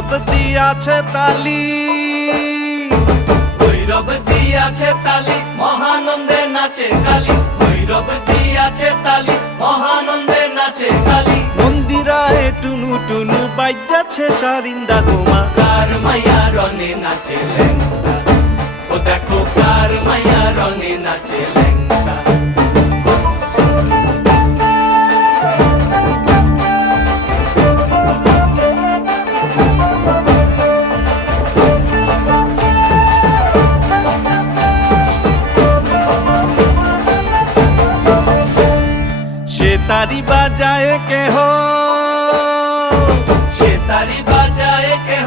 ভৈরব দিয়াছে তালি, ভৈরব দিয়াছে তালি, মহানন্দে নাচে কালী। ভৈরব দিয়াছে তালি, মহানন্দে নাচে কালী। মন্দিরায় টুনু টুনু বাজ্যাছে সারিন্দা গোমা। কার মাইয়া রনে নাচে ল্যাংটা, ও দেখো কার মাইয়া রনে নাচে ল্যাংটা। সে তারি বাজায় কেহ, সে তারি বাজায় কেহ,